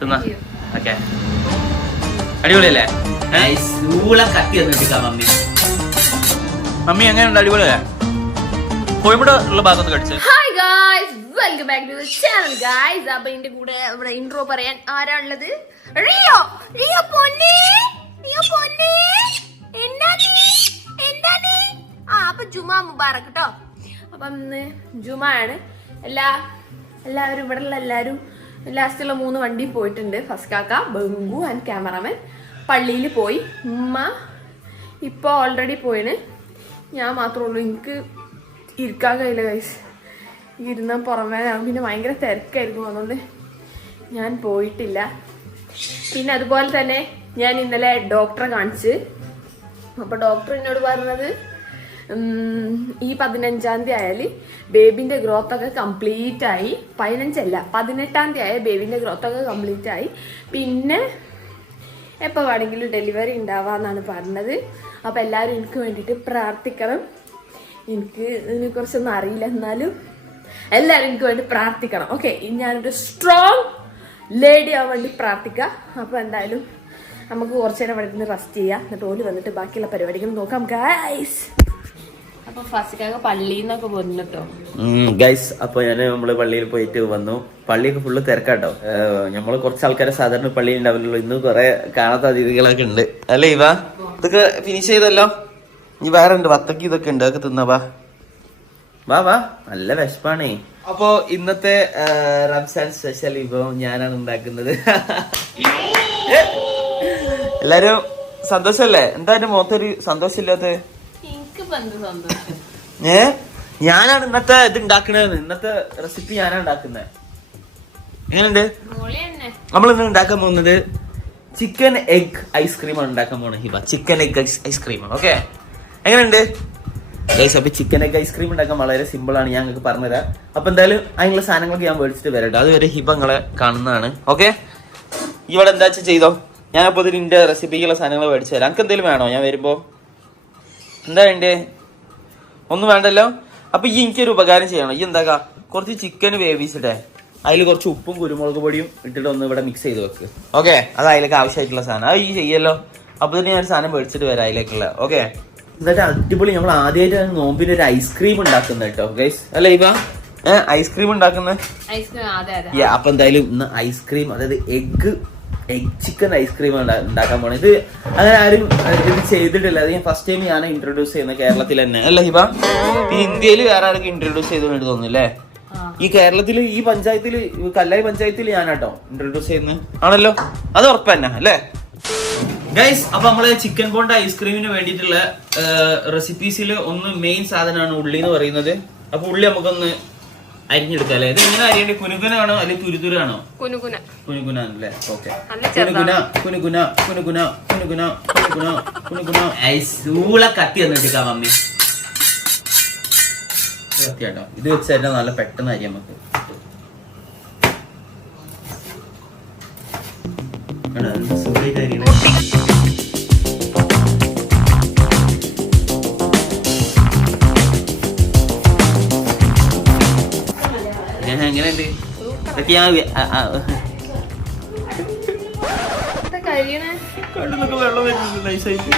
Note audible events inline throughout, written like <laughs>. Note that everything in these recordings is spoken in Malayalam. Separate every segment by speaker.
Speaker 1: തിന്നാ ഓക്കെ അടിപൊളിയല്ലേ?
Speaker 2: കത്തി മമ്മി.
Speaker 1: മമ്മി എങ്ങനെയുണ്ട്? അടിപൊളിയല്ലേ? കോഴിമുട ഉള്ള ഭാഗത്ത് കടിച്ച്.
Speaker 3: Hi guys welcome back to channel guys അപ്പൊ എന്റെ കൂടെ ഇവിടെ ഇൻട്രോ പറയാൻ ആരാണുള്ളത്? റിയോ റിയോ പൊന്നെ റിയോ പൊന്നെ. എന്താ നീ? എന്താ നീ? ആ അപ്പൊ ജുമാ മുബാറക് കേട്ടോ അപ്പം ഇന്ന് ജുമ ആണ്. എല്ലാ എല്ലാവരും ഇവിടെ ഉള്ള എല്ലാവരും ലാസ്റ്റുള്ള മൂന്ന് വണ്ടി പോയിട്ടുണ്ട്. ഫസ്റ്റ് കാക്ക ബംഗു ആൻഡ് ക്യാമറമാൻ പള്ളിയിൽ പോയി. ഉമ്മ ഇപ്പോൾ ഓൾറെഡി പോയിന്. ഞാൻ മാത്രമേ ഉള്ളൂ. എനിക്ക് ഇരിക്കാൻ കഴിയില്ല കൈസ് ഇരുന്ന പുറമേ. പിന്നെ ഭയങ്കര തിരക്കായിരുന്നു അതുകൊണ്ട് ഞാൻ പോയിട്ടില്ല. പിന്നെ അതുപോലെ തന്നെ ഞാൻ ഇന്നലെ ഡോക്ടറെ കാണിച്ച്. അപ്പോൾ ഡോക്ടർ എന്നോട് പറഞ്ഞത് ഈ പതിനഞ്ചാം തീയതി ആയാൽ ബേബിന്റെ ഗ്രോത്ത് ഒക്കെ കംപ്ലീറ്റ് ആയി. പതിനഞ്ചല്ല പതിനെട്ടാം തീയതി ആയ ബേബിന്റെ ഗ്രോത്ത് ഒക്കെ കംപ്ലീറ്റ് ആയി. പിന്നെ എപ്പോൾ വേണമെങ്കിലും ഡെലിവറി ഉണ്ടാവാന്നാണ് പറഞ്ഞത്. അപ്പോൾ എല്ലാവരും എനിക്ക് വേണ്ടിയിട്ട് പ്രാർത്ഥിക്കണം. എനിക്ക് ഇതിനെക്കുറിച്ചൊന്നും അറിയില്ല എന്നാലും എല്ലാവരും എനിക്ക് വേണ്ടി പ്രാർത്ഥിക്കണം. ഓക്കെ ഞാനൊരു സ്ട്രോങ് ലേഡി ആവാൻ വേണ്ടി പ്രാർത്ഥിക്കുക അപ്പോൾ എന്തായാലും നമുക്ക് കുറച്ച് നേരം ഇവിടെ നിന്ന് റെസ്റ്റ് ചെയ്യാം. എന്നിട്ട് ഓൽ വന്നിട്ട് ബാക്കിയുള്ള പരിപാടികൾ നോക്കാം ഗൈസ്
Speaker 2: ഗൈസ് അപ്പൊ ഞാൻ നമ്മൾ പള്ളിയിൽ പോയിട്ട് വന്നു. പള്ളിയൊക്കെ ഫുള്ള് തിരക്കാട്ടോ. നമ്മൾ കുറച്ച് ആൾക്കാരെ സാധാരണ പള്ളിയിൽ ഉണ്ടാവില്ലല്ലോ. ഇന്ന് കുറെ കാണാത്ത അതിഥികളൊക്കെ ഉണ്ട്. അല്ലേ ഇവ? ഇതൊക്കെ ഫിനിഷ് ചെയ്തല്ലോ? ഇനി വേറെ ഉണ്ട്. വത്തക്ക് ഇതൊക്കെ ഉണ്ട്. അതൊക്കെ തിന്നവാ വാ. വാ നല്ല വിശപ്പാണേ. അപ്പോ ഇന്നത്തെ റംസാൻ സ്പെഷ്യൽ വിഭവം ഞാനാണ് ഉണ്ടാക്കുന്നത്. <laughs> എല്ലാരും സന്തോഷല്ലേ? എന്താ എന്റെ മുഖത്തൊരു സന്തോഷമില്ലാത്ത ഏ? ഞാനാണ് ഇന്നത്തെ ഇത് ഉണ്ടാക്കണത്. ഇന്നത്തെ റെസിപ്പി ഞാനാണ് ഉണ്ടാക്കുന്നത് എങ്ങനെയുണ്ട്? നമ്മൾ ഇന്ന് ഉണ്ടാക്കാൻ പോകുന്നത് ചിക്കൻ എഗ് ഐസ്ക്രീം ആണ് ഉണ്ടാക്കാൻ പോകുന്നത് Hiba. Chicken egg ice cream okay എങ്ങനെയുണ്ട്? ഗൈസ് അപ്പൊ ചിക്കൻ എഗ് ഐസ്ക്രീം ഉണ്ടാക്കാൻ വളരെ സിമ്പിൾ ആണ്. ഞാൻ നിങ്ങൾക്ക് പറഞ്ഞുതരാം. അപ്പൊ എന്തായാലും അതിനുള്ള സാധനങ്ങളൊക്കെ ഞാൻ മേടിച്ചിട്ട് വരട്ടെ. അതുവരെ ഹിബങ്ങളെ നിങ്ങളെ കാണുന്നതാണ്. ഓക്കെ ഇവിടെ എന്താ വെച്ചാൽ ചെയ്തോ? ഞാൻ അപ്പോൾ ഇതിന്റെ റെസിപ്പിക്കുള്ള സാധനങ്ങൾ മേടിച്ചു തരാം. നിങ്ങൾക്ക് എന്തെങ്കിലും വേണോ? ഞാൻ വരുമ്പോ എന്താ വേണ്ടേ? ഒന്നും വേണ്ടല്ലോ? അപ്പൊ ഈ എനിക്കൊരു ഉപകാരം ചെയ്യണം. ഈ എന്താ കുറച്ച് ചിക്കൻ വേവിച്ചിട്ടേ അതിൽ കുറച്ച് ഉപ്പും കുരുമുളക് പൊടിയും ഇട്ടിട്ട് ഒന്ന് ഇവിടെ മിക്സ് ചെയ്ത് വെക്ക്. ഓക്കെ അത് അതിലേക്ക് ആവശ്യമായിട്ടുള്ള സാധനം. അത് ഈ ചെയ്യല്ലോ അപ്പൊ തന്നെ ഞാൻ സാധനം മേടിച്ചിട്ട് വരാം അതിലേക്കുള്ള. ഓക്കെ എന്നിട്ട് അടിപൊളി നമ്മൾ ആദ്യമായിട്ട് നോമ്പിന് ഒരു ഐസ്ക്രീം ഉണ്ടാക്കുന്നത് കേട്ടോ ഗൈസ് അല്ല ഇവ? ഏഹ് ഐസ്ക്രീം ഉണ്ടാക്കുന്നത്? Yeah, അപ്പൊ എന്തായാലും ഇന്ന് ഐസ്ക്രീം അതായത് എഗ് എഗ് ചിക്കൻ ഐസ്ക്രീം ഉണ്ടാക്കാൻ പോണത് ഇത് അങ്ങനെ ആരും ഇത് ചെയ്തിട്ടില്ല. അത് ഞാൻ ഫസ്റ്റ് ടൈം ഞാൻ ഇൻട്രൊഡ്യൂസ് ചെയ്യുന്നത് കേരളത്തിൽ തന്നെ. അല്ല ഹിബ? ഇന്ത്യയിൽ വേറെ ആർക്കും ഇൻട്രൊഡ്യൂസ് ചെയ്തു തോന്നുന്നില്ലേ ഈ കേരളത്തിൽ ഈ പഞ്ചായത്തിൽ കല്ലായി പഞ്ചായത്തിൽ ഞാനാട്ടോ ഇൻട്രൊഡ്യൂസ് ചെയ്യുന്നത്. ആണല്ലോ? അത് ഉറപ്പ് തന്നെ അല്ലേ? ഗൈസ് അപ്പൊ നമ്മൾ ചിക്കൻ ബോണ്ട ഐസ്ക്രീമിന് വേണ്ടിയിട്ടുള്ള റെസിപ്പീസിൽ ഒന്ന് മെയിൻ സാധനമാണ് ഉള്ളി എന്ന് പറയുന്നത്. അപ്പൊ ഉള്ളി നമുക്കൊന്ന് അരിഞ്ഞെടുക്കാം അല്ലേ? ഇത് എങ്ങനെ അരിയണ്ടേ കുനുകുനാണോ അല്ലെങ്കിൽ തുരുതുരാണോ?
Speaker 3: കുനുകുന.
Speaker 2: കുനുകുനാണല്ലേ ഓക്കെ.
Speaker 3: നല്ല
Speaker 2: കുനുകുന കുനുകുന കുനുകുന കുനുകുന കുനുകുന കുനുകുന. ഊള കത്തി എന്നിട്ട് മമ്മി. കത്തിയാട്ടോ. ഇത് വെച്ച് തന്നെ നല്ല പെട്ടെന്ന് അരിയാൻ നമുക്ക് സുഖമായിട്ട് അരിയണേ. എങ്ങനെയുണ്ട്? ഇതൊക്കെ ഞാൻ കണ്ണിലൊക്കെ വെള്ളം വരുന്നുണ്ട്. നൈസായിട്ട്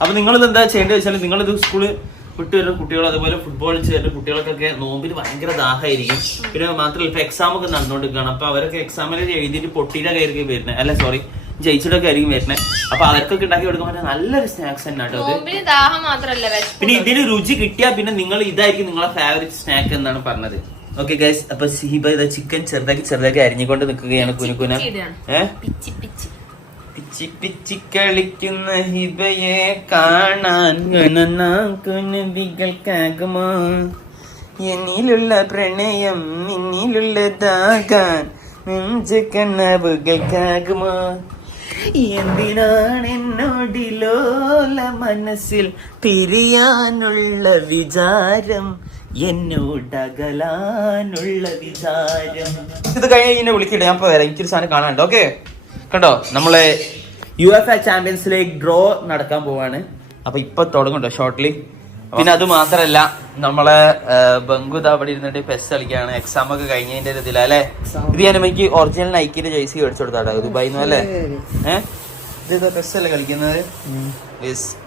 Speaker 2: അപ്പൊ നിങ്ങൾ എന്താ ചെയ്യേണ്ടത് വെച്ചാൽ നിങ്ങൾ ഇത് സ്കൂൾ വിട്ട് വരുന്ന കുട്ടികൾ അതുപോലെ ഫുട്ബോൾ ചെയ്യുന്ന വരുന്ന കുട്ടികൾക്കൊക്കെ നോമ്പിന് ഭയങ്കര ദാഹമായിരിക്കും. പിന്നെ മാത്രമല്ല ഇപ്പൊ എക്സാം ഒക്കെ നടന്നുകൊണ്ടിരിക്കുകയാണ്. അപ്പൊ അവരൊക്കെ എക്സാമിൽ എഴുതിയിട്ട് പൊട്ടിയിട്ടൊക്കെ ആയിരിക്കും വരുന്നത് അല്ല സോറി ജയിച്ചിട്ടൊക്കെ ആയിരിക്കും വരുന്നത് അപ്പൊ അവർക്കൊക്കെ ഉണ്ടാക്കി കൊടുക്കാൻ നല്ലൊരു സ്നാക്സ് തന്നെ കേട്ടോ അത്
Speaker 3: നോമ്പിന് ദാഹം മാത്രല്ല വിശപ്പ്
Speaker 2: പിന്നെ ഇതിന് രുചി കിട്ടിയാൽ പിന്നെ നിങ്ങൾ ഇതായിരിക്കും നിങ്ങളെ ഫേവറേറ്റ് സ്നാക്ക് എന്നാണ് പറഞ്ഞത്. ഓക്കെ ഗൈസ് അപ്പൊ സിഹിബ ഇതാ ചിക്കൻ ചെറുതാക്കി ചെറുതാക്കി അരിഞ്ഞുകൊണ്ട് നിൽക്കുകയാണ് കുനുകുന. ഏഹ്
Speaker 3: പിച്ചി പിച്ചി.
Speaker 2: പിച്ചി പിച്ചി കളിക്കുന്ന ഹിബയെ കാണാൻ എന്നിലുള്ള പ്രണയം നിന്നിലുള്ളതാകാൻ നെഞ്ച കണ്ണവുകൾക്കാകുമോ എന്തിനാണ് എന്നോടിലോല മനസ്സിൽ പിരിയാനുള്ള വിചാരം? എന്നോടകലാനുള്ള വിചാരം. ഇത് കഴിഞ്ഞ് എന്നെ വിളിക്കട്ടെ ഞാൻ വരാം. എനിക്കൊരു സാധനം കാണാനുണ്ട്. ഓക്കെ കണ്ടോ? നമ്മളെ U F A champions league draw നടക്കാൻ പോവാണ്. അപ്പൊ ഇപ്പൊ തുടങ്ങണ്ടോ ഷോർട്ട്ലി പിന്നെ അത് മാത്രല്ല നമ്മളെ ബംഗുദ അവിടെ ഇരുന്നിട്ട് പെസ് കളിക്കാണ്. എക്സാം ഒക്കെ കഴിഞ്ഞതിന്റെ ഇതില അല്ലെ? ഇത് ഞാൻ എനിക്ക് ഒറിജിനൽ നൈക്കിന്റെ ജേഴ്സി മേടിച്ചു കൊടുത്താ ദുബായി അല്ലേ? ഏഹ് പെസ് അല്ലേ കളിക്കുന്നത്?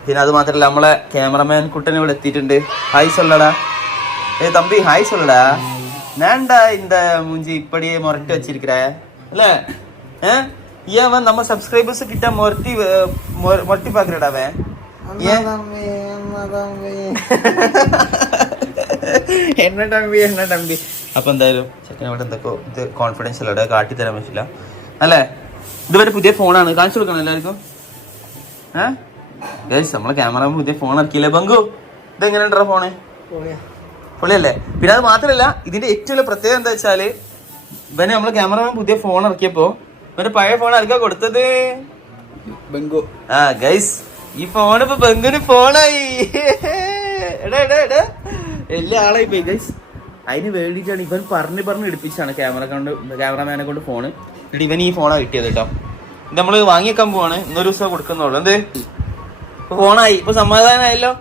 Speaker 2: പിന്നെ അത് മാത്രല്ല നമ്മളെ ക്യാമറമാൻ കുട്ടൻ ഇവിടെ എത്തിയിട്ടുണ്ട്. ഹായ് സൊല്ലടാ. ഏ തമ്പി ഹായ് സൊല്ലടാ. ഞാൻടാ ഇന്ത മുഞ്ചി ഇപ്പടിയെ മുരട്ടി വെച്ചിരിക്കേ അല്ലേ? ഏഹ് ഈ അവൻ നമ്മ സബ്സ്ക്രൈബേഴ്സ് കിട്ടാൻ മുരട്ടി മുരട്ടി പാക്കരടാ ഏ? அவன் ஏன் <laughs> എണ്ണ ടമ്പി എണ്ണ ടമ്പി അപ്പൊ എന്തായാലും ചെക്കൻ ഇവിടെ എന്തൊക്കെ ഇത് കോൺഫിഡൻസ് അല്ലേ കാട്ടിത്തരാൻ പറ്റില്ല അല്ലേ ഇതുവരെ പുതിയ ഫോണാണ് കാണിച്ചു കൊടുക്കണം എല്ലാവർക്കും ഏഹ് ഗൈസ് നമ്മളെ ക്യാമറ പുതിയ ഫോൺ ഇറക്കിയില്ലേ ബംഗു ഇത് എങ്ങനെയുണ്ടോ ഫോണ് പൊളിയല്ലേ പിന്നെ അത് മാത്രല്ല ഇതിന്റെ ഏറ്റവും വലിയ പ്രത്യേകത എന്താ വെച്ചാല് ഇവന് നമ്മളെ ക്യാമറമാൻ പുതിയ ഫോൺ ഇറക്കിയപ്പോ ഇവന്റെ പഴയ ഫോൺ ആർക്കാ കൊടുത്തത്
Speaker 4: ബംഗു
Speaker 2: ആ ഗൈസ് ഈ ഫോൺ ഇപ്പൊ ഫോണായി എടാ എടാ എടാ. എല്ലാ ആളായി പോയി ഗൈസ് അതിന് വേണ്ടിയിട്ടാണ് ഇവൻ പറഞ്ഞ് പറഞ്ഞ് എടുപ്പിച്ചാണ് ക്യാമറ കൊണ്ട് ക്യാമറമാനെ കൊണ്ട് ഫോണ് എന്നിട്ട് ഇവൻ ഈ ഫോണാ കിട്ടിയത് കേട്ടോ. ഇത് നമ്മൾ വാങ്ങിയേക്കാൻ പോവാണ്. ഇന്നൊരു ദിവസം കൊടുക്കുന്നുള്ളു. എന്ത്? ഇപ്പൊ ഫോണായി ഇപ്പൊ സമാധാനമായല്ലോ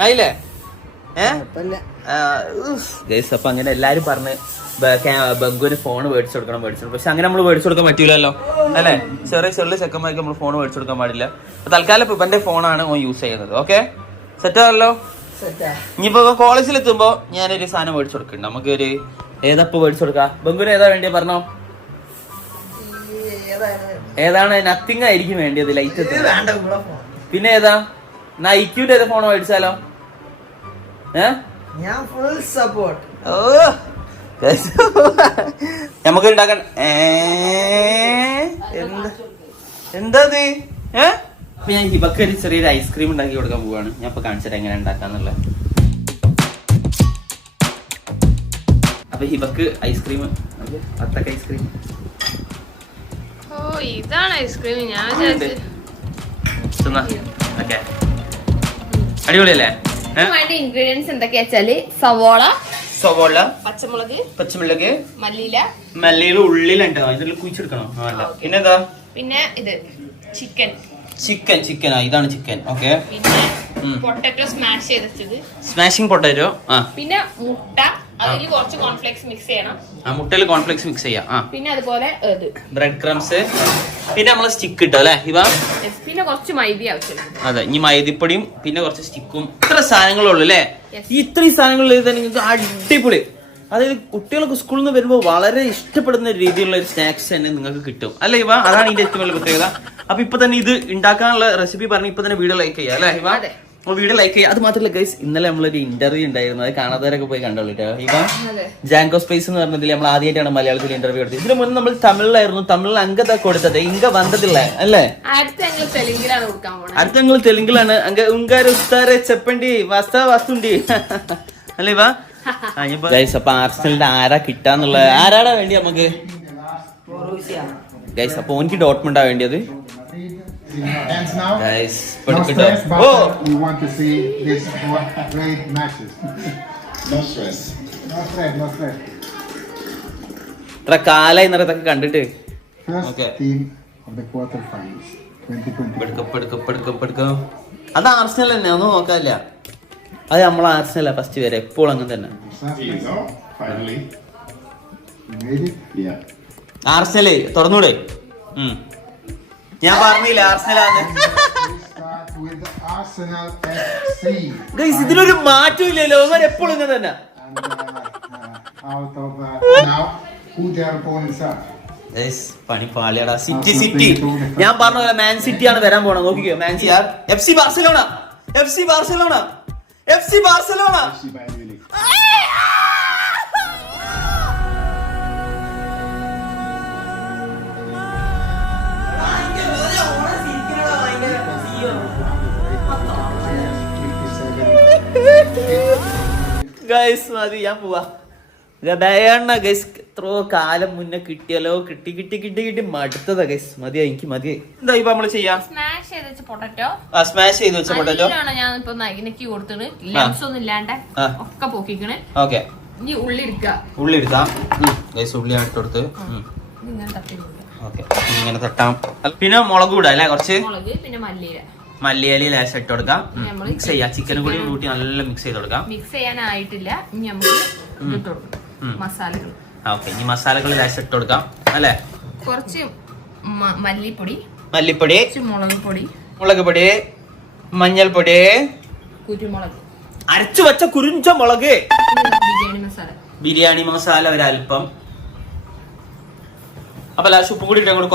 Speaker 2: ആയില്ലേ? ഏഹ് ഗൈസ് അപ്പൊ അങ്ങനെ എല്ലാരും പറഞ്ഞ് ബ- ക്യാ- ബംഗുവിന് ഫോൺ മേടിച്ചു കൊടുക്കണം മേടിച്ചു പക്ഷെ അങ്ങനെ നമ്മൾ മേടിച്ചു കൊടുക്കാൻ പറ്റൂലല്ലോ. അല്ലേ? ചെറിയ ചെറിയ ചെക്കന്മാർക്ക് നമ്മൾ ഫോൺ മേടിച്ചു കൊടുക്കാൻ പാടില്ല. അപ്പൊ തൽക്കാലം ഇപ്പൊ ഇവന്റെ ഫോണാണ് ഓൻ യൂസ് ചെയ്യുന്നത്. ഓക്കെ സെറ്റ് ആണല്ലോ? ഇനിയിപ്പോ കോളേജിൽ എത്തുമ്പോ ഞാനൊരു സാധനം മേടിച്ചു കൊടുക്കുന്നുണ്ട് നമുക്ക് ഒരു ഏതപ്പോ മേടിച്ചു കൊടുക്കാം? ബംഗുവിന് ഏതാ വേണ്ടിയ പറഞ്ഞോ? ഏതാണ്? നത്തിങ് ആയിരിക്കും വേണ്ടിയത് ലൈറ്റ് പിന്നെ ഏതാ? നൈക്യൂന്റെ ഏതാ ഫോൺ മേടിച്ചാലോ? ഏഹ്
Speaker 4: ഞാൻ ഫുൾ സപ്പോർട്ട്
Speaker 2: ഓ! <laughs> നമുക്ക് ഉണ്ടാക്കാൻ എന്താ? എന്താ ഇത് ഏ? അപ്പൊ ഞാൻ ഹിബക്ക് ഒരു ചെറിയൊരു ഐസ്ക്രീം ഉണ്ടാക്കി കൊടുക്കാൻ പോവാണ്. ഞാൻ ഇപ്പൊ കാണിച്ചിട്ട് എങ്ങനെ ഉണ്ടാക്കാന്നുള്ള അപ്പൊ ഹിബക്ക് ഐസ്ക്രീം അത്തക്ക ഐസ്ക്രീം
Speaker 3: ഓ ഇതാണ് ഐസ്ക്രീം ഞാൻ
Speaker 2: അടിപൊളിയല്ലേ?
Speaker 3: ഇൻഗ്രീഡിയൻസ് എന്തൊക്കെയാ വെച്ചാൽ സവോള
Speaker 2: സവോള
Speaker 3: പച്ചമുളക്
Speaker 2: പച്ചമുളക്
Speaker 3: മല്ലിയില.
Speaker 2: മല്ലിയില ഉള്ളിലുണ്ടോ. ഇതിൽ കുഴിച്ചെടുക്കണോ. അല്ല പിന്നെന്താ?
Speaker 3: പിന്നെ ഇത് ചിക്കൻ.
Speaker 2: Chicken chicken. ഇതാണ് ചിക്കൻ. ഓക്കെ.
Speaker 3: പൊട്ടറ്റോ സ്മാഷ് ചെയ്തത്
Speaker 2: സ്മാഷിംഗ് പൊട്ടാറ്റോ? ആ.
Speaker 3: പിന്നെ മുട്ട. അതിൽ കുറച്ച് കോൺഫ്ലെക്സ് മിക്സ് ചെയ്യണം.
Speaker 2: ആ മുട്ടയിൽ കോൺഫ്ലെക്സ് മിക്സ് ചെയ്യാം. ആ.
Speaker 3: പിന്നെ അതുപോലെ ഇത്
Speaker 2: ബ്രെഡ് ക്രംസ് പിന്നെ നമ്മൾ സ്റ്റിക്ക് ഇട്ടോ അല്ലേ ഇവ
Speaker 3: പിന്നെ കുറച്ച് മൈദ ആവശ്യമുണ്ട്.
Speaker 2: അതെ ഇനി മൈദിപ്പൊടിയും പിന്നെ കുറച്ച് സ്റ്റിക്കും ഇത്ര സാധനങ്ങളുള്ളൂ അല്ലേ? ഈ ഇത്രയും സാധനങ്ങളിൽ തന്നെ നിങ്ങൾക്ക് അടിപൊളി. അതായത് കുട്ടികൾക്ക് സ്കൂളിൽ നിന്ന് വരുമ്പോൾ വളരെ ഇഷ്ടപ്പെടുന്ന രീതിയിലുള്ള ഒരു സ്നാക്സ് തന്നെ നിങ്ങൾക്ക് കിട്ടും. അല്ലേ ഇവ അതാണ് ഇതിന്റെ ഏറ്റവും വലിയ പ്രത്യേകത. അപ്പൊ ഇപ്പൊ തന്നെ ഇത് ഉണ്ടാക്കാനുള്ള റെസിപ്പി പറഞ്ഞ് ഇപ്പൊ തന്നെ വീഡിയോ ലൈക്ക് ചെയ്യാം. അല്ലേ ഇവ. അപ്പോൾ വീഡിയോ ലൈക്ക് ചെയ്യുക അത് മാത്രമല്ല ഗൈസ് ഇന്നലെ നമ്മളൊരു ഇന്റർവ്യൂ ഉണ്ടായിരുന്നു. അത് കാണാത്തവരൊക്കെ പോയി കണ്ടോളൂ ഇപ്പൊ ഇവ ജാങ്കോ സ്പേസ് എന്ന് പറഞ്ഞതിൽ നമ്മൾ ആദ്യമായിട്ടാണ് മലയാളത്തിൽ ഇന്റർവ്യൂ എടുത്തത്. ഇതിനു മുന്നേ നമ്മൾ തമിഴിലായിരുന്നു. തമിഴിൽ അങ്കത കൊടുത്തത്. ഇങ്ക വന്നതില്ല? അല്ലേ?
Speaker 3: അടുത്ത ഞങ്ങൾ തെലുങ്കിലാണ് കൊടുക്കാൻ പോണത്
Speaker 2: അടുത്ത ഞങ്ങൾ തെലുങ്കിലാണ്. അങ്ക ഉങ്കാര ഉസ്താരെ ചെപ്പണ്ടി വസ്ത വസ്തുണ്ടി. അല്ലേ വാ ഗൈസ് അപ്പൊ ആർസനലിന്റെ ആരാ കിട്ടാന്നുള്ള ആരാടാ വേണ്ടി നമുക്ക്? ഗൈസ് അപ്പൊ എനിക്ക് ഡോട്ട്മെന്റാ വേണ്ടിയത്.
Speaker 5: Hands now.
Speaker 2: guys,
Speaker 5: No stress, but
Speaker 2: oh!
Speaker 5: we want to see this great matches.
Speaker 6: No stress.
Speaker 5: No stress, no stress.
Speaker 2: ഇത്ര കാലായി ഇന്നത്തെ കണ്ടിട്ട് Okay.
Speaker 5: team of the quarterfinals, 2020.
Speaker 2: പെടുക്ക പെടുക്ക പെടുക്ക പെടുക്ക അത് ആർസനൽ തന്നെ ഒന്നും നോക്കാനില്ല അത് നമ്മൾ ആർസനല്ല ഫസ്റ്റ് വരെ എപ്പോഴും അങ്ങനെ തന്നെ
Speaker 6: Here you go. Finally.
Speaker 5: You made it.
Speaker 6: Yeah.
Speaker 2: Arsenal തുറന്നൂടെ ഉം. ഞാൻ പറഞ്ഞില്ല ആർസനലാന്ന് ഗൈസ് ഇതിനൊരു മാറ്റമില്ലല്ലോ. ഇവർ എപ്പോഴും ഇങ്ങനെ തന്നെ.
Speaker 5: And out of now, who their opponents are.
Speaker 2: Guys പണി പാളിയടാ സിറ്റി സിറ്റി ഞാൻ പറഞ്ഞ പോലെ മാൻ സിറ്റി ആണ് വരാൻ പോണത്. നോക്കിക്കോ man C F C Barcelona F C Barcelona
Speaker 6: F C Barcelona
Speaker 2: guys മതി ഞാൻ പോവാ. ഗൈസ് എത്രയോ കാലം മുന്നേ കിട്ടിയല്ലോ. കിട്ടി കിട്ടി കിട്ടി കിട്ടി. മടുത്തതാ ഗൈസ് മതിയാ എനിക്ക് മതിയായി. എന്താ ഇപ്പൊ നമ്മൾ ചെയ്യാ?
Speaker 3: സ്മാഷ് ചെയ്ത് വെച്ച പൊട്ടറ്റോ
Speaker 2: ആ സ്മാഷ് ചെയ്ത് വെച്ച പൊട്ടറ്റോ
Speaker 3: ഞാൻ ഇപ്പൊ നൈനക്ക് കൊടുത്തത്. ലംസ് ഒന്നും ഇല്ലാണ്ട് ഒക്കെ പൊക്കിക്കണേ.
Speaker 2: ഓക്കെ.
Speaker 3: ഇനി ഉള്ളി എടുക്കുക
Speaker 2: ഉള്ളി എടുക്കാം ഗൈസ് ഉള്ളി ആയിട്ട് കൊടുത്ത്
Speaker 3: ഇങ്ങനെ തട്ടി
Speaker 2: ഓക്കെ ഇങ്ങനെ തട്ടാം. പിന്നെ മുളക് കൂടാ അല്ലേ കുറച്ച്?
Speaker 3: മുളക് പിന്നെ മല്ലിയില.
Speaker 2: മല്ലിയില ലേശം ഇട്ട് കൊടുക്കാം. മിക്സ് ചെയ്യാം. ചിക്കനും കൂടി കൂട്ടി നല്ല മിക്സ് ചെയ്ത് കൊടുക്കാം.
Speaker 3: മിക്സ് ചെയ്യാനായിട്ടില്ല. ഇനി നമുക്ക് മസാലകൾ
Speaker 2: ഓക്കെ ഇനി മസാലകൾ ലേശം ഇട്ട് കൊടുക്കാം. അല്ലേ?
Speaker 3: കുറച്ച് മല്ലിപ്പൊടി.
Speaker 2: മല്ലിപ്പൊടി.
Speaker 3: മുളക് പൊടി
Speaker 2: മുളക് പൊടി മഞ്ഞൾപ്പൊടി.
Speaker 3: കുരുമുളക്.
Speaker 2: അരച്ചു വെച്ച കുരുഞ്ച മുളക്.
Speaker 3: ബിരിയാണി മസാല.
Speaker 2: ബിരിയാണി മസാല ഒരല്പം അപ്പൊ ലാസ്റ്റ് ഉപ്പും കൂടി ഇട്ട് അങ്ങോട്ട്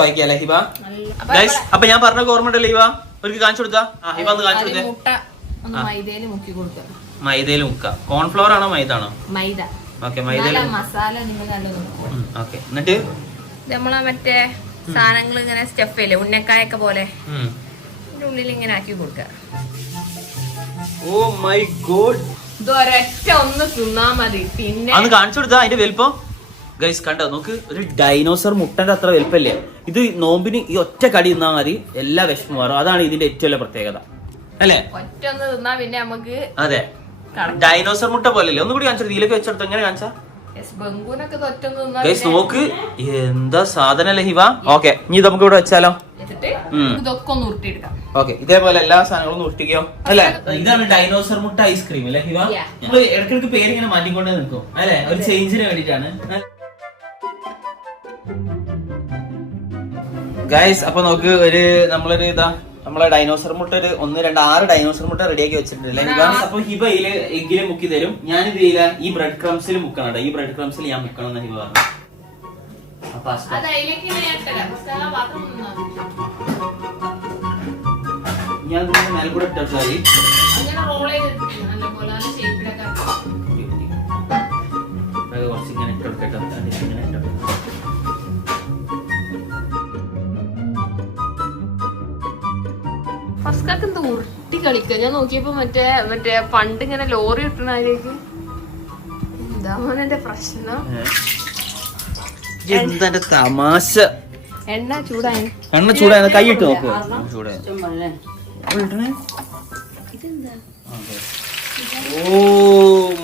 Speaker 3: അപ്പൊ
Speaker 2: അപ്പൊ ഞാൻ പറഞ്ഞ ഓർമ്മ ഉണ്ടല്ലോ ഹിബ? ഒരു കാണിച്ചു കൊടുത്താ? ആ ഒന്ന് കാണിച്ചു കൊടുത്തേ.
Speaker 3: മുട്ട ഒന്ന് മൈദയിൽ മുക്കി കൊടുക്കുക
Speaker 2: മൈദയിൽ മുക്ക. കോൺഫ്ലവർ ആണോ മൈദ ആണോ
Speaker 3: മൈദ.
Speaker 2: ഓക്കെ മൈദയിൽ
Speaker 3: മസാല നിങ്ങൾ
Speaker 2: ഓക്കെ. എന്നിട്ട്?
Speaker 3: നമ്മളാ മറ്റേ സാധനങ്ങൾ ഇങ്ങനെ സ്റ്റഫ് ചെയ്യില്ലേ ഉന്നക്കായൊക്കെ പോലെ. ഇതിന്റെ ഉള്ളിൽ ഇങ്ങനെ ആക്കി കൊടുക്കുക
Speaker 2: ഓ മൈ ഗോഡ്.
Speaker 3: ഒന്ന് തിന്നാ മതി. പിന്നെ
Speaker 2: അന്ന് കാണിച്ചു കൊടുത്താ അതിന്റെ വലിപ്പം? ഗൈസ് കണ്ടോ? നോക്ക് ഒരു ഡൈനോസർ മുട്ടന്റെ അത്ര വലിപ്പല്ലേ? ഇത് നോമ്പിന് ഈ ഒറ്റ കടി തിന്നാ മതി എല്ലാ വിഷമം മാറും. അതാണ് ഇതിന്റെ ഏറ്റവും വലിയ പ്രത്യേകത. അല്ലേ?
Speaker 3: ഒറ്റ ഒന്ന് തിന്നാ പിന്നെ നമുക്ക്
Speaker 2: അതെ. ഡൈനോസർ മുട്ട പോലല്ലേ ഒന്നുകൂടി കാണിച്ചു ഇതിലേക്ക് വെച്ചെടുത്ത് എങ്ങനെ കാണിച്ചാ? നോക്ക്. എന്താ സാധന ലഹിവ ഓക്കെ ഇനി ഇത് നമുക്ക് ഇവിടെ വെച്ചാലോ?
Speaker 3: വെച്ചിട്ട് ഇതൊക്കെ ഒന്ന് ഉരുട്ടിയെടുക്കാം.
Speaker 2: ഓക്കെ ഇതേപോലെ എല്ലാ സാധനങ്ങളും നൂർത്തിക്കോ അല്ലെ? ഇതാണ് ഡൈനോസർ മുട്ട ഐസ്ക്രീം അല്ലേ ഹിവ. നമ്മൾ ഇടയ്ക്കിടയ്ക്ക് പേര് ഇങ്ങനെ മാറ്റിക്കൊണ്ടേ നിൽക്കും. അല്ലെ? ഒരു ചേഞ്ചിന് വേണ്ടിട്ടാണ് ഗൈസ് അപ്പൊ നമുക്ക് ഒരു നമ്മളൊരു ഇതാ നമ്മളെ ഡൈനോസർ മുട്ട ഒരു ഒന്ന് രണ്ട് ആറ് ഡൈനോസർ മുട്ട റെഡിയാക്കി വെച്ചിട്ടുണ്ട് അപ്പൊ ഹിബ ഇതിൽ എഗ്ഗിൽ മുക്കി തരും. ഞാൻ ഇത് ചെയ്യില്ല ഈ ബ്രെഡ് ക്രംസിൽ മുക്കണം കേട്ടോ. ഈ ബ്രെഡ് ക്രംസിൽ ഞാൻ മുക്കണം എന്ന് ഹിബ പറഞ്ഞു. അപ്പൊ അസ്ത-
Speaker 3: അത് അതിലേക്ക് ഇങ്ങനെ ഇട്ടരാം. മസാല ഫസ്റ്റാക്ക് എന്താ ഉരുട്ടി കളിക്കുക. ഞാൻ നോക്കിയപ്പോ മറ്റേ മറ്റേ പണ്ട് ഇങ്ങനെ ലോറി ഇട്ടണാലേക്ക് എന്താ മോനെ പ്രശ്നം?
Speaker 2: എന്താ തമാശ?
Speaker 3: എണ്ണ ചൂടായി.
Speaker 2: കണ്ണ ചൂടായ. കൈയിട്ട് നോക്കൂ. ചൂടായ. ഓ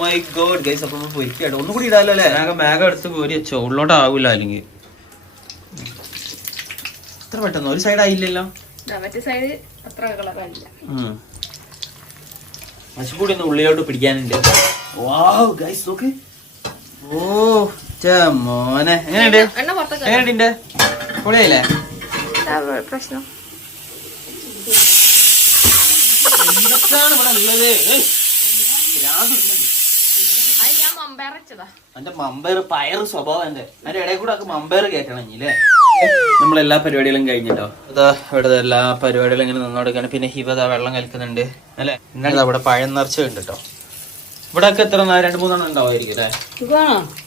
Speaker 2: മൈ ഗോഡ് ഗൈസ് അപ്പൊ നമ്മൾ പൊരിക്കാട്ടോ ഒന്നും കൂടി ഇടാലോ അല്ലേ? എടുത്ത് പോരി വെച്ചോ. ഉള്ളോട്ട് ആവില്ല അല്ലെങ്കിൽ. ഇത്ര പെട്ടെന്ന് ഒരു സൈഡ് ആയില്ലല്ലോ.
Speaker 3: മറ്റേ സൈഡ് അത്ര
Speaker 2: ഒന്ന് ഉള്ളിലോട്ട് പിടിക്കാനുണ്ട്. വാവ് ഗൈസ് നോക്ക്. ഓ മോനെ. എങ്ങനെയുണ്ട്? പൊളിയായില്ലേ
Speaker 3: പ്രശ്നം.
Speaker 2: എന്തൊക്കെയാണ് ഇവിടെ ഉള്ളത്? എന്റെ മമ്പയർ പയറ് സ്വഭാവം എന്റെ അതിന്റെ ഇടയിൽ കൂടെ മമ്പയർ കേട്ടണം ഇല്ലേ നമ്മളെല്ലാ പരിപാടികളും കഴിഞ്ഞിട്ടോ? അതാ ഇവിടെ എല്ലാ പരിപാടികളും ഇങ്ങനെ നിന്നോടുക്കാണ് പിന്നെ ഹിബദ വെള്ളം കലക്കുന്നുണ്ട്. അല്ലെ? ഇന്നലെ അവിടെ പഴം നിറച്ച് ഉണ്ട് കേട്ടോ ഇവിടെ ഒക്കെ എത്ര രണ്ടു മൂന്നെണ്ണം ഉണ്ടാവുമായിരിക്കും അല്ലേ?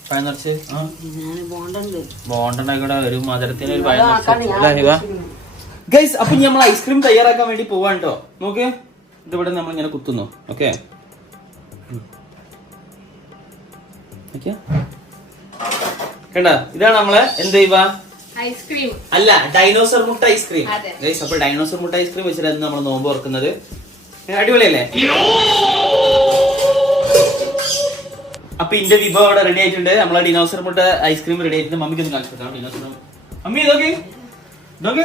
Speaker 2: പഴം നിറച്ച്? ബോണ്ടണ്ട. കൂടെ ഒരു മധുരത്തിന് ഒരു പഴം നിറച്ച് അല്ലേ ഹിബ? ഗൈസ് അപ്പൊ നമ്മൾ ഐസ്ക്രീം തയ്യാറാക്കാൻ വേണ്ടി പോവാ കേട്ടോ നോക്ക് ഇതിവിടെ നമ്മൾ ഇങ്ങനെ കുത്തുന്നു ഓക്കെ? കണ്ട? ഇതാണ് നമ്മളെ എന്ത് ചെയ്യുക
Speaker 3: ഐസ്ക്രീം
Speaker 2: അല്ല ഡൈനോസർ മുട്ട ഐസ്ക്രീം അപ്പൊ ഡൈനോസർ മുട്ട ഐസ്ക്രീം വെച്ചിട്ടാണ് നമ്മൾ നോമ്പ് ഓർക്കുന്നത്. അടിപൊളിയല്ലേ? അപ്പൊ ഇന്റെ വിഭവം അവിടെ റെഡി ആയിട്ടുണ്ട്. നമ്മളെ ഡിനോസർ മുട്ട ഐസ്ക്രീം റെഡി ആയിട്ടുണ്ട്. മമ്മിക്ക് ഒന്ന് കാണിച്ചു കൊടുക്കാം. ഡിനോസർ അമ്മി നോക്കി. നോക്കി.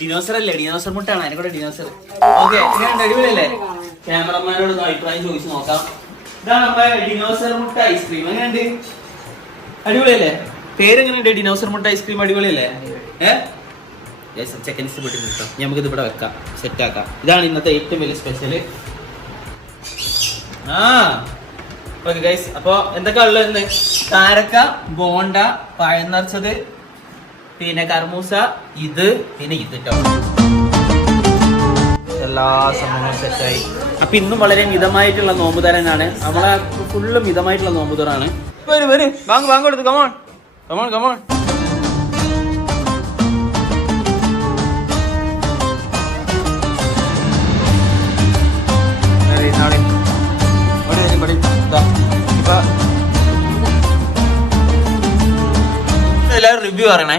Speaker 2: ഡിനോസർ അല്ലേ? ഡിനോസർ മുട്ടാണ് അതിനെ കൂടെ ഡിനോസർ ഓക്കെ അടിപൊളിയല്ലേ? ക്യാമറമാനോട് ഒന്ന് അഭിപ്രായം ചോദിച്ചു നോക്കാം. ഇതാണ് ഡിനോസർ മുട്ട ഐസ്ക്രീം എങ്ങനെയുണ്ട്? അടിപൊളിയല്ലേ? പേരെങ്ങനെയുണ്ട് ഡിനോസർ മുട്ട ഐസ്ക്രീം അടിപൊളിയല്ലേ? ഏഹ് ചെക്കൻ ഇഷ്ടപ്പെട്ടിട്ടുണ്ട് കേട്ടോ നമുക്കിത് ഇവിടെ വെക്കാം. സെറ്റ് ആക്കാം. ഇതാണ് ഇന്നത്തെ ഏറ്റവും വലിയ സ്പെഷ്യൽ ആ. ഓക്കെ ഗൈസ് അപ്പൊ എന്തൊക്കെ ഉള്ളത് ഇന്ന്? കാരക്ക ബോണ്ട പഴം നിറച്ചത് പിന്നെ കർമൂസ ഇത് പിന്നെ ഇത് കേട്ടോ എല്ലാ സംഭവങ്ങളും സെറ്റായി അപ്പൊ ഇന്നും വളരെ മിതമായിട്ടുള്ള നോമ്പുതരനാണ്. നമ്മളെ ഫുള്ള് മിതമായിട്ടുള്ള നോമ്പുതരാണ്. വരും വരും. വാങ്ങ് വാങ്ങ് കൊടുത്ത് come on come on come on എല്ലാവരും റിവ്യൂ പറയണേ.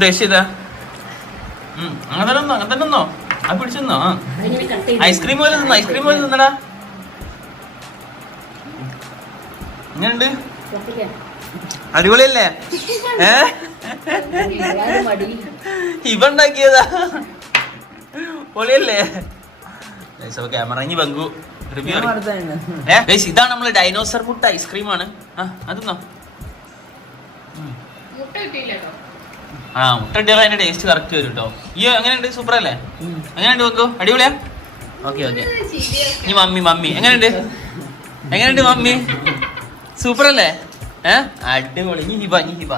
Speaker 2: ടേസ്റ്റ് ചെയ്താ. ഉം, അങ്ങനെ തന്നെ ഒന്നോ അങ്ങനെ തന്നെ ഒന്നോ ആ പിടിച്ചെന്നോ ഐസ്ക്രീം പോലെ തിന്നോ ഐസ്ക്രീം പോലെ തിന്നടാ എങ്ങനെയുണ്ട് അടിപൊളിയല്ലേ? <laughs> ഏ? ഇവ ഉണ്ടാക്കിയതാ പൊളിയല്ലേ ക്യാമറ ഇനി ബംഗു റിവ്യൂ ഇതാണ് നമ്മൾ ഡൈനോസർ മുട്ട ഐസ്ക്രീം ആണ്. ആ
Speaker 3: മുട്ട കിട്ടിയില്ലല്ലോ
Speaker 2: ആ മുട്ട ഇട്ടിയാൽ അതിന്റെ ടേസ്റ്റ് കറക്റ്റ് വരും കേട്ടോ ഈ എങ്ങനെയുണ്ട്? സൂപ്പർ അല്ലേ എങ്ങനെയുണ്ട് ബംഗു? അടിപൊളിയാ? ഓക്കെ ഓക്കെ ഇനി മമ്മി മമ്മി. എങ്ങനെയുണ്ട്? എങ്ങനെയുണ്ട് മമ്മി? സൂപ്പർ അല്ലേ ഏ? അടിപൊളി. ഇനി ഹിബ ഇനി ഹിബ?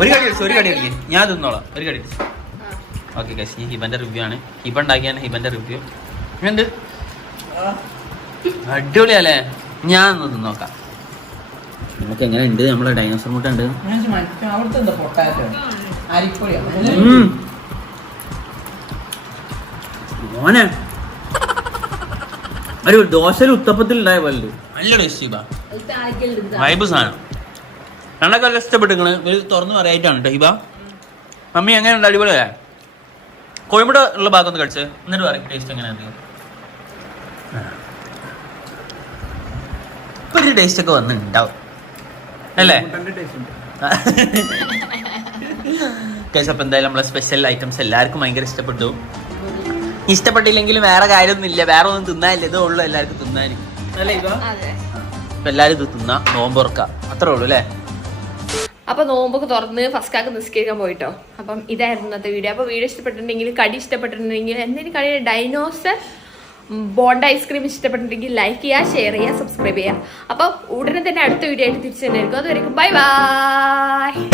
Speaker 2: ഒരു കടി അടിച്ചു ഒരു കടി അടിക്കും. ഞാൻ തിന്നോളാം. ഒരു കടി അടിച്ചു ഓക്കെ ഗസ് ഈ ഹിബന്റെ റിവ്യൂ ആണ്. ഹിബ ഉണ്ടാക്കിയാണ് ഹിബന്റെ റിവ്യൂ അടിപൊളിയല്ലേ? ഞാൻ ഒന്ന് തിന്നോക്കാം നമുക്ക് എങ്ങനെ ഉണ്ട്. നമ്മളെ ഡൈനോസർ മുട്ട ഉണ്ട്. മോനെ. ഒരു ദോശയിൽ ഉത്തപ്പത്തിൽ ഉണ്ടായ പല്ല് നല്ല ടേസ്റ്റ് ഹിബ വൈബ് സാധനം. രണ്ടൊക്കെ നല്ല ഇഷ്ടപ്പെട്ടു നിങ്ങൾ. തുറന്ന് പറയായിട്ടാണ് കേട്ടോ ഹിബ. മമ്മി അടിപൊളി അടിപൊളിയല്ലേ കോഴിമുട്ട ഉള്ള ഭാഗം ഒന്ന് കഴിച്ച്. എന്നിട്ട് പറയും ടേസ്റ്റ് എങ്ങനെയാണ് ഇപ്പൊ ഒരു ടേസ്റ്റ് ഒക്കെ വന്നിട്ടുണ്ടാവും. അല്ലേ? കേസ് അപ്പൊ എന്തായാലും നമ്മളെ സ്പെഷ്യൽ ഐറ്റംസ് എല്ലാവർക്കും ഭയങ്കര ഇഷ്ടപ്പെട്ടു. ഇഷ്ടപ്പെട്ടില്ലെങ്കിലും വേറെ കാര്യമൊന്നുമില്ല. വേറെ ഒന്നും തിന്നാനില്ല. ഇതേ ഉള്ളു എല്ലാവർക്കും തിന്നാനും. അല്ലേ എല്ലാരും ഇത് തിന്നാ. നോമ്പുറക്ക. അത്രേ ഉള്ളു അല്ലേ?
Speaker 3: അപ്പൊ നോമ്പൊക്കെ തുറന്ന് ഫസ്റ്റ് ഫസ്റ്റാക്ക് നിസ്കരിക്കാൻ പോയിട്ടോ. അപ്പം ഇതായിരുന്നു ഇന്നത്തെ വീഡിയോ അപ്പൊ വീഡിയോ ഇഷ്ടപ്പെട്ടിട്ടുണ്ടെങ്കിൽ കടി ഇഷ്ടപ്പെട്ടിട്ടുണ്ടെങ്കിൽ എന്തെങ്കിലും കടി ഡൈനോസർ ബോണ്ട ഐസ്ക്രീം ഇഷ്ടപ്പെട്ടിട്ടുണ്ടെങ്കിൽ ലൈക്ക് ചെയ്യുക ഷെയർ ചെയ്യുക സബ്സ്ക്രൈബ് ചെയ്യുക. അപ്പം ഉടനെ തന്നെ അടുത്ത വീഡിയോ ആയിട്ട് തിരിച്ചു തന്നെ ആയിരിക്കും അതുവരെയും ബൈ ബൈ